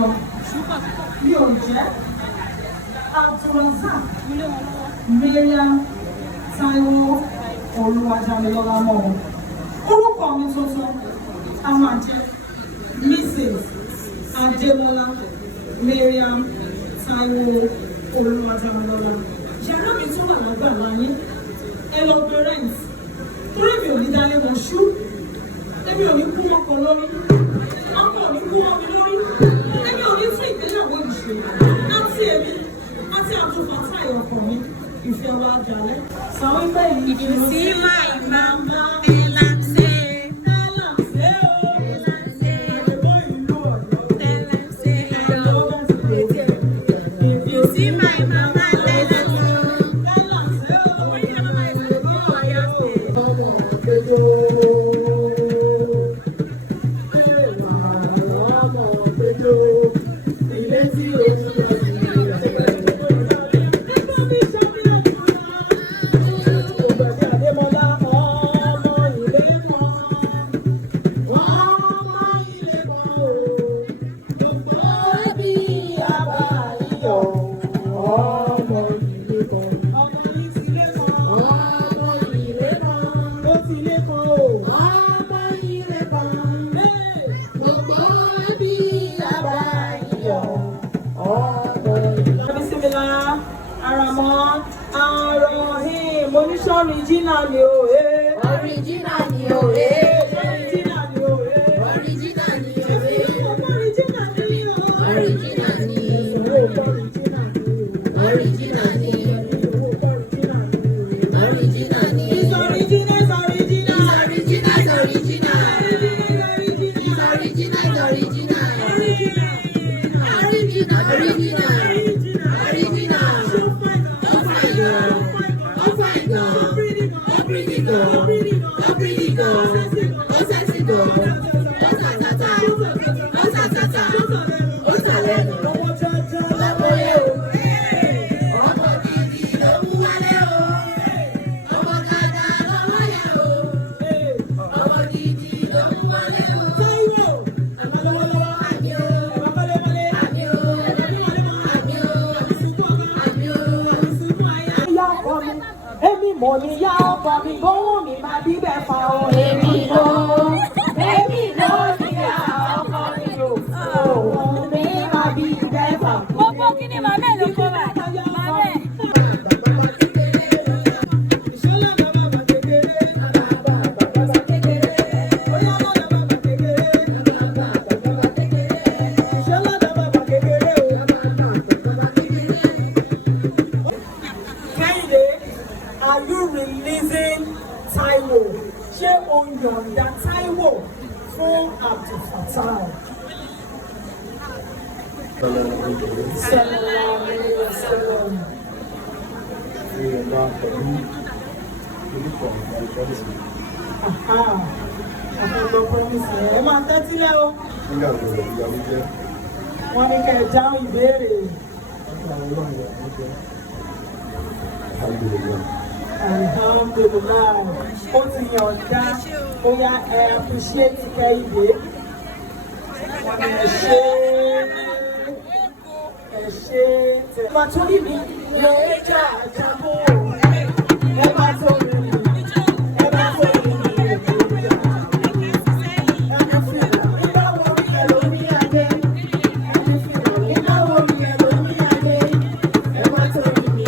lọ bí ò jẹ́ Abdulrasaq Mariam Taiwo Olúwadámilọ́lá mọ́ orúkọ mi tuntun a máa jẹ́ Mrs. Adémọ́lá Mariam Taiwo Olúwadámilọ́lá. Yàrá mi tún wà lágbàlá yín ẹ lọ gbé rent torí mi ò ní dálé wọn ṣú èmi ò ní kú ọkọ lórí ọkọ ò ní kú ọmọ lórí èmi ò ní tún ìgbéyàwó ìṣe àti èmi àti àtúfàtà ọkọ mi ìfẹ́ wa dalẹ̀. Sọ wípé ìdí sí máa máa original ni o original ni o original ni o original ni o original ni o original ni original ni original ni is original is original original is original is original is original original mo ní yá ọkọ mi gbóhùn mi máa bí bẹ́ẹ̀ fa o. èmi ló ní yá ọkọ mi o. òun mi máa bí bẹ́ẹ̀ fa. gbogbo kí ni màmá ẹ̀ ló kọ́ wa màmá ẹ̀. Are you releasing Taiwo? Ṣé o yọ̀ǹda Taiwo fún Abdulfatah? Sallallahu alayhi wa sallam. Àfẹ́gbọ́ promise ẹ̀ máa tẹ́tí lẹ́ o. Wọ́n ní kẹ́ ẹ̀ dáhùn ìbéèrè. Alhamdulillah. Ó ti yọ̀ǹda bóyá ẹ appreciate Kẹ́hìndé. Wọ́n ní ẹ ṣe tẹ̀. Màá tún ní mi lè jà àjàmọ́. Ẹ bá tó rí mi. Ẹ bá tó rí mi. Ìbáwo rí ẹ lórí adé? Ìbáwo rí ẹ lórí adé? Ẹ bá tó rí mi.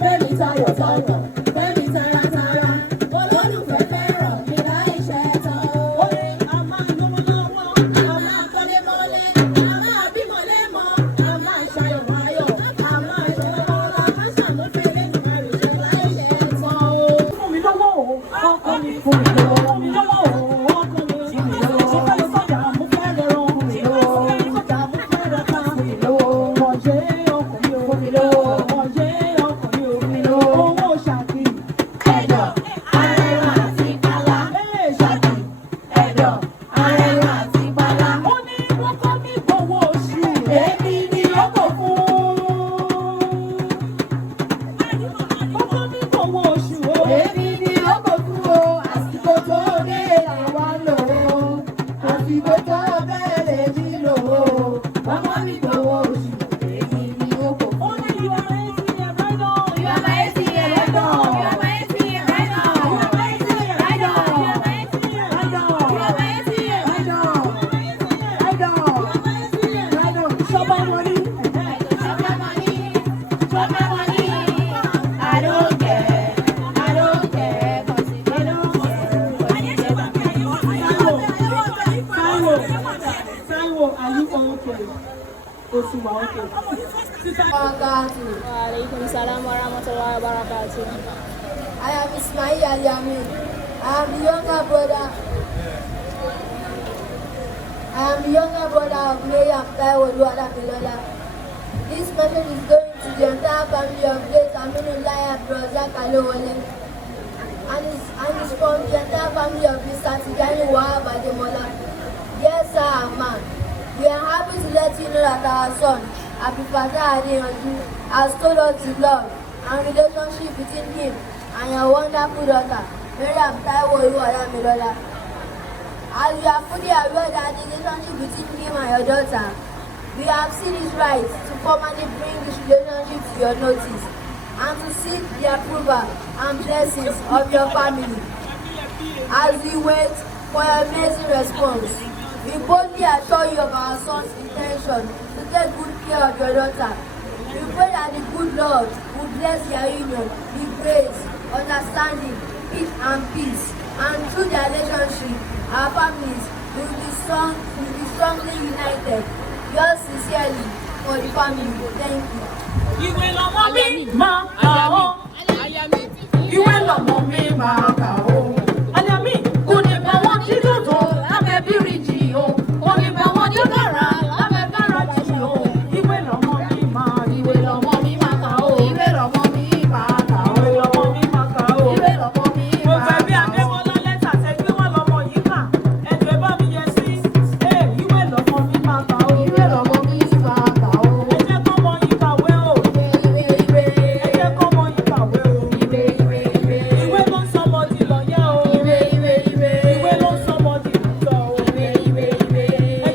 Fẹ́mi tayọ̀ tayọ̀, fẹ́mi tara tara. barakatuh. Wa alaikum salam wa rahmatullahi wa barakatuh. I am Ismail Ali Amin. I am the younger brother. Of Maryam Taiwo Oluwadamilola. This message is going to the entire family of late Aminullah Abdulrazak Alowole, and it's from the entire family of Mr. Tijani Wahab Ademola. Yes, sir, ma'am. We are happy to let you know that our son, Abdulfatah Adeyanju, has told us the love and relationship between him and your wonderful daughter, Maryam Taiwo Oluwadamilola. As you are fully aware that the relationship between him and your daughter, we have seen it right to formally bring this relationship to your notice and to seek the approval and blessings of your family. As we wait for your amazing response, we boldly assure you of our son's intention to take good care of your daughter. We pray that the good Lord will bless their union with grace, understanding, peace, and through their relationship, our families will be strongly united. Yours sincerely for the family. Thank you.